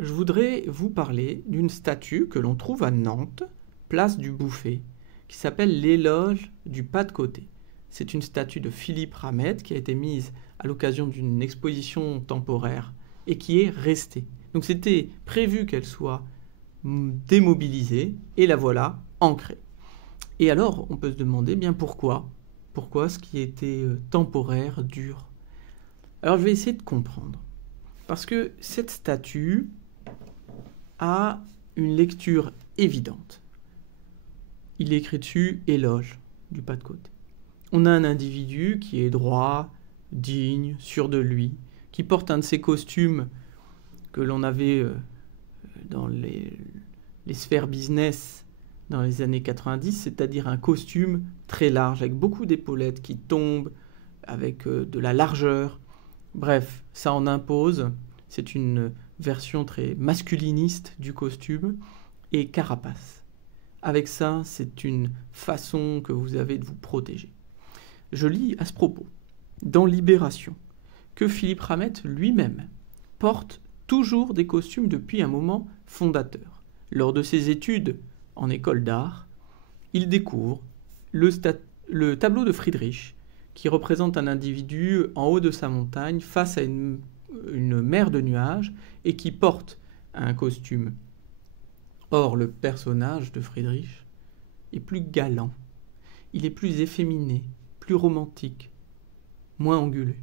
je voudrais vous parler d'une statue que l'on trouve à Nantes, place du Bouffay, qui s'appelle l'Éloge du pas de côté. C'est une statue de Philippe Ramette qui a été mise à l'occasion d'une exposition temporaire et qui est restée. Donc c'était prévu qu'elle soit démobilisée et la voilà ancrée. Et alors on peut se demander bien pourquoi ce qui était temporaire dure. Alors je vais essayer de comprendre. Parce que cette statue a une lecture évidente. Il est écrit dessus « Éloge » du pas de côté. On a un individu qui est droit, digne, sûr de lui, qui porte un de ces costumes que l'on avait dans les sphères business dans les années 90, c'est-à-dire un costume très large, avec beaucoup d'épaulettes qui tombent, avec de la largeur. Bref, ça en impose. C'est une version très masculiniste du costume et carapace. Avec ça, c'est une façon que vous avez de vous protéger. Je lis à ce propos, dans Libération, que Philippe Ramette lui-même porte toujours des costumes depuis un moment fondateur. Lors de ses études en école d'art, il découvre le tableau de Friedrich, qui représente un individu en haut de sa montagne face à une mer de nuages et qui porte un costume. Or, le personnage de Friedrich est plus galant, il est plus efféminé, plus romantique, moins angulé.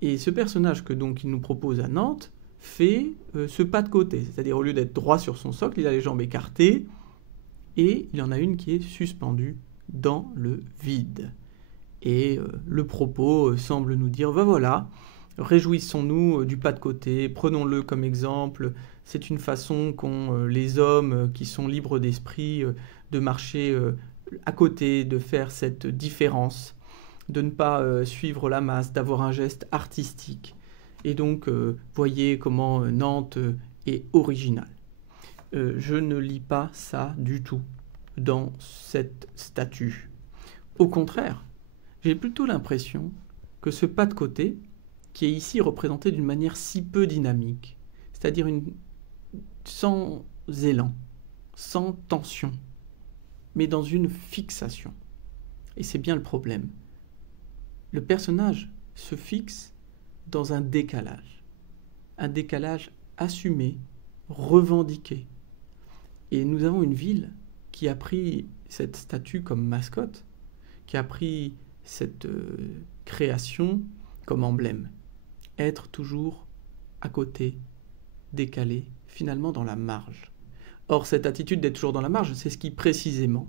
Et ce personnage que donc il nous propose à Nantes fait ce pas de côté, c'est-à-dire au lieu d'être droit sur son socle, il a les jambes écartées et il en a une qui est suspendue dans le vide. Et le propos semble nous dire, voilà, réjouissons-nous du pas de côté, prenons-le comme exemple, c'est une façon qu'ont les hommes qui sont libres d'esprit de marcher à côté, de faire cette différence, de ne pas suivre la masse, d'avoir un geste artistique. Et donc, voyez comment Nantes est originale. Je ne lis pas ça du tout dans cette statue. Au contraire, j'ai plutôt l'impression que ce pas de côté, qui est ici représenté d'une manière si peu dynamique, c'est-à-dire sans élan, sans tension, mais dans une fixation. Et c'est bien le problème. Le personnage se fixe dans un décalage assumé, revendiqué. Et nous avons une ville qui a pris cette statue comme mascotte, qui a pris cette création comme emblème. Être toujours à côté, décalé, finalement dans la marge. Or, cette attitude d'être toujours dans la marge, c'est ce qui précisément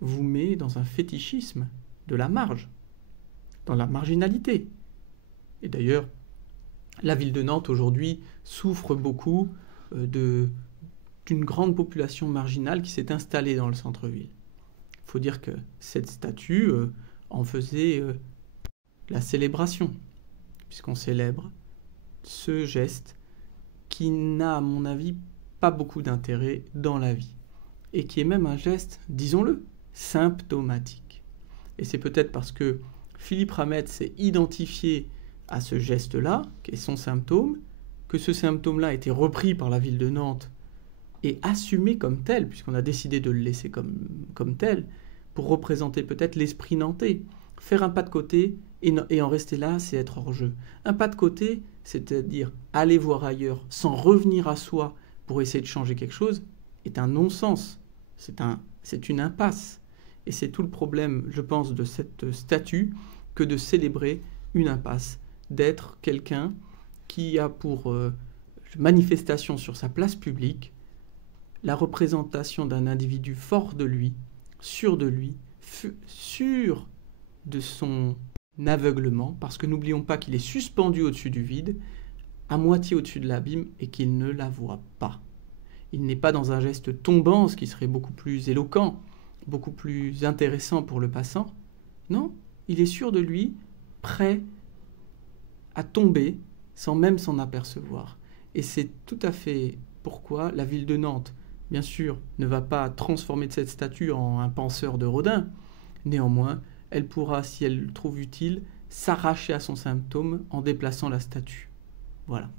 vous met dans un fétichisme de la marge, dans la marginalité. Et d'ailleurs, la ville de Nantes aujourd'hui souffre beaucoup d'une grande population marginale qui s'est installée dans le centre-ville. Il faut dire que cette statue en faisait la célébration, puisqu'on célèbre ce geste qui n'a, à mon avis, pas beaucoup d'intérêt dans la vie, et qui est même un geste, disons-le, symptomatique. Et c'est peut-être parce que Philippe Ramette s'est identifié à ce geste-là, qui est son symptôme, que ce symptôme-là a été repris par la ville de Nantes et assumé comme tel, puisqu'on a décidé de le laisser comme tel, pour représenter peut-être l'esprit nantais. Faire un pas de côté et en rester là, c'est être hors jeu. Un pas de côté, c'est-à-dire aller voir ailleurs sans revenir à soi pour essayer de changer quelque chose, est un non-sens. C'est une impasse. Et c'est tout le problème, je pense, de cette statue que de célébrer une impasse, d'être quelqu'un qui a pour manifestation sur sa place publique la représentation d'un individu fort de lui, sûr de lui, sûr de son aveuglement, parce que n'oublions pas qu'il est suspendu au-dessus du vide, à moitié au-dessus de l'abîme, et qu'il ne la voit pas. Il n'est pas dans un geste tombant, ce qui serait beaucoup plus éloquent, beaucoup plus intéressant pour le passant. Non, il est sûr de lui, prêt à tomber sans même s'en apercevoir. Et c'est tout à fait pourquoi la ville de Nantes, bien sûr, ne va pas transformer cette statue en un penseur de Rodin. Néanmoins, elle pourra, si elle le trouve utile, s'arracher à son symptôme en déplaçant la statue. Voilà.